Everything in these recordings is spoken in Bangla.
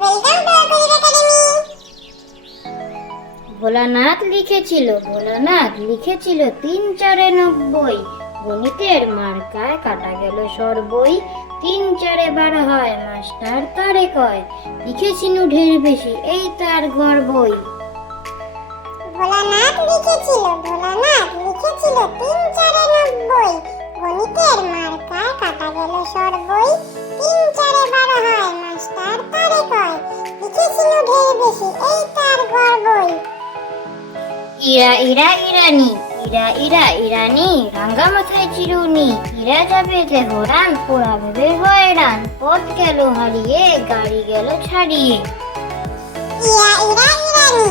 Welcome to ArkoDeep Academy. Bholanath লিখেছিল 3×4=90। গণিতের মার্কায় কাটা গেল সরবই, 3×4=12 হয়, মাস্টার তারে কয়, লিখেছিনু ঢের বেশি, এই তার গর্বই। ভোলানাথ লিখেছিল 3×4=90। গণিতের মার্কায় কাটা গেল সরবই, 3×4=12 হয়, মাস্টার তারে কয়, লিখেছিল ঢের বেশি, এই তার গর্বই। ইরানি, রাঙ্গা মাথায় চিরুনি, ইরা যাবে তেহরান, পোড়া ভেবে হয়রান, পথ গেল হারিয়ে, গাড়ি গেল ছাড়িয়ে। ইরানি,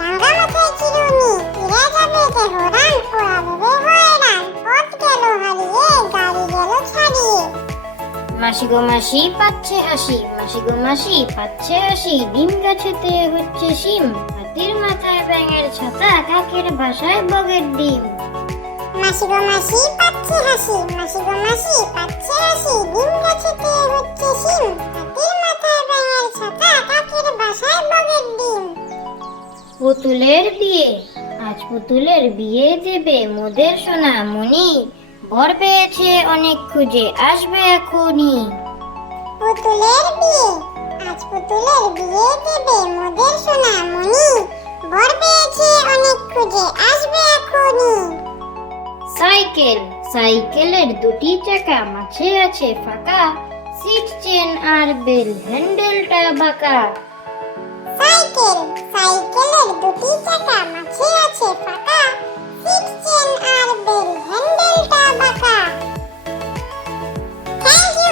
রাঙ্গা মাথায় চিরুনি, ইরা যাবে তেহরান, পোড়া ভেবে হয়রান, পথ গেল হারিয়ে, গাড়ি গেল ছাড়িয়ে। মাসি গো মাসি পাচ্ছে হাসি, ডিম গাছেতে হচ্ছে শিম, হাতির মাথায় ব্যাঙের ছাতা, কাকের ভাষায় বগের ডিম। মাসি গো মাসি পাচ্ছে হাসি, ডিম গাছেতে হচ্ছে শিম, হাতির মাথায় ব্যাঙের ছাতা, কাকের বাসায় বগের ডিম। আজ পুতুলের বিয়ে দেবে মোদের সোনামণি, বর পেয়েছে অনেক খুঁজে, আসবে এখনই। আজ পুতুলের বিয়ে দেবে মোদের সোনামণি, বর পেয়েছে অনেক খুঁজে, আসবে এখনই। সাইকেলের দুটি চাকা, মাঝে আছে ফাঁকা, সিট চেন আর বেল, হ্যান্ডেলটা বাঁকা। সাইকেলের দুটি চাকা, মাঝে আছে ফাঁকা, সিট চেন আর বেল, হ্যান্ডেলটা বাঁকা। Thank you.